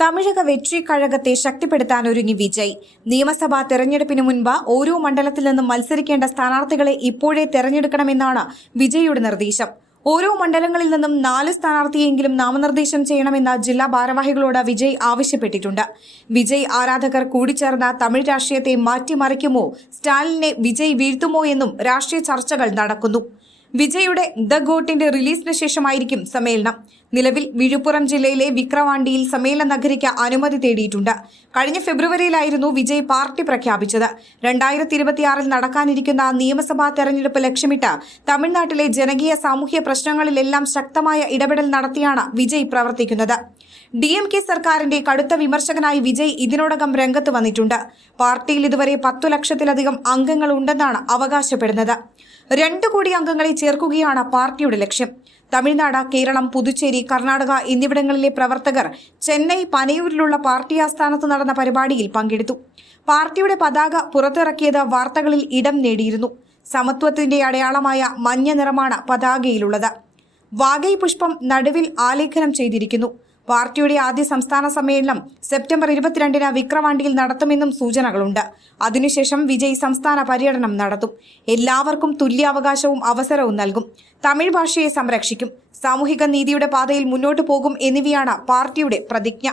തമിഴക വെട്രി കഴകത്തെ ശക്തിപ്പെടുത്താൻ ഒരുങ്ങി വിജയ്. നിയമസഭാ തെരഞ്ഞെടുപ്പിന് മുൻപ് ഓരോ മണ്ഡലത്തിൽ നിന്നും മത്സരിക്കേണ്ട സ്ഥാനാർത്ഥികളെ ഇപ്പോഴേ തെരഞ്ഞെടുക്കണമെന്നാണ് വിജയിയുടെ നിർദ്ദേശം. ഓരോ മണ്ഡലങ്ങളിൽ നിന്നും 4 സ്ഥാനാർത്ഥിയെങ്കിലും നാമനിർദ്ദേശം ചെയ്യണമെന്ന് ജില്ലാ ഭാരവാഹികളോട് വിജയ് ആവശ്യപ്പെട്ടിട്ടുണ്ട്. വിജയ് ആരാധകർ കൂടിച്ചേർന്ന തമിഴ് രാഷ്ട്രീയത്തെ മാറ്റിമറിക്കുമോ, സ്റ്റാലിനെ വിജയ് വീഴ്ത്തുമോ എന്നും രാഷ്ട്രീയ ചർച്ചകൾ നടക്കുന്നു. വിജയുടെ ദ ഗോട്ടിന്റെ റിലീസിന് ശേഷമായിരിക്കും സമ്മേളനം. നിലവിൽ വിഴുപ്പുറം ജില്ലയിലെ വിക്രവാണ്ടിയിൽ സമ്മേളന നഗരിക്ക് അനുമതി തേടിയിട്ടുണ്ട്. കഴിഞ്ഞ ഫെബ്രുവരിയിലായിരുന്നു വിജയ് പാർട്ടി പ്രഖ്യാപിച്ചത്. 2026 നടക്കാനിരിക്കുന്ന നിയമസഭാ തെരഞ്ഞെടുപ്പ് ലക്ഷ്യമിട്ട് തമിഴ്നാട്ടിലെ ജനകീയ സാമൂഹ്യ പ്രശ്നങ്ങളിലെല്ലാം ശക്തമായ ഇടപെടൽ നടത്തിയാണ് വിജയ് പ്രവർത്തിക്കുന്നത്. DMK സർക്കാരിന്റെ കടുത്ത വിമർശകനായി വിജയ് ഇതിനോടകം രംഗത്ത് വന്നിട്ടുണ്ട്. പാർട്ടിയിൽ ഇതുവരെ 10 ലക്ഷത്തിലധികം അംഗങ്ങൾ ഉണ്ടെന്നാണ് അവകാശപ്പെടുന്നത്. 2 കോടി അംഗങ്ങളെ ചേർക്കുകയാണ് പാർട്ടിയുടെ ലക്ഷ്യം. തമിഴ്നാട്, കേരളം, പുതുച്ചേരി, കർണാടക എന്നിവിടങ്ങളിലെ പ്രവർത്തകർ ചെന്നൈ പനയൂരിലുള്ള പാർട്ടി ആസ്ഥാനത്ത് നടന്ന പരിപാടിയിൽ പങ്കെടുത്തു. പാർട്ടിയുടെ പതാക പുറത്തിറക്കിയത് വാർത്തകളിൽ ഇടം നേടിയിരുന്നു. സമത്വത്തിന്റെ അടയാളമായ മഞ്ഞ നിറമാണ് പതാകയിലുള്ളത്. വാഗൈ പുഷ്പം നടുവിൽ ആലേഖനം ചെയ്തിരിക്കുന്നു. പാർട്ടിയുടെ ആദ്യ സംസ്ഥാന സമ്മേളനം സെപ്റ്റംബർ 22-ന് വിക്രവാണ്ടിയിൽ നടത്തുമെന്നും സൂചനകളുണ്ട്. അതിനുശേഷം വിജയ് സംസ്ഥാന പര്യടനം നടത്തും. എല്ലാവർക്കും തുല്യാവകാശവും അവസരവും നൽകും. തമിഴ് ഭാഷയെ സംരക്ഷിക്കും. സാമൂഹിക നീതിയുടെ പാതയിൽ മുന്നോട്ടു പോകും എന്നിവയാണ് പാർട്ടിയുടെ പ്രതിജ്ഞ.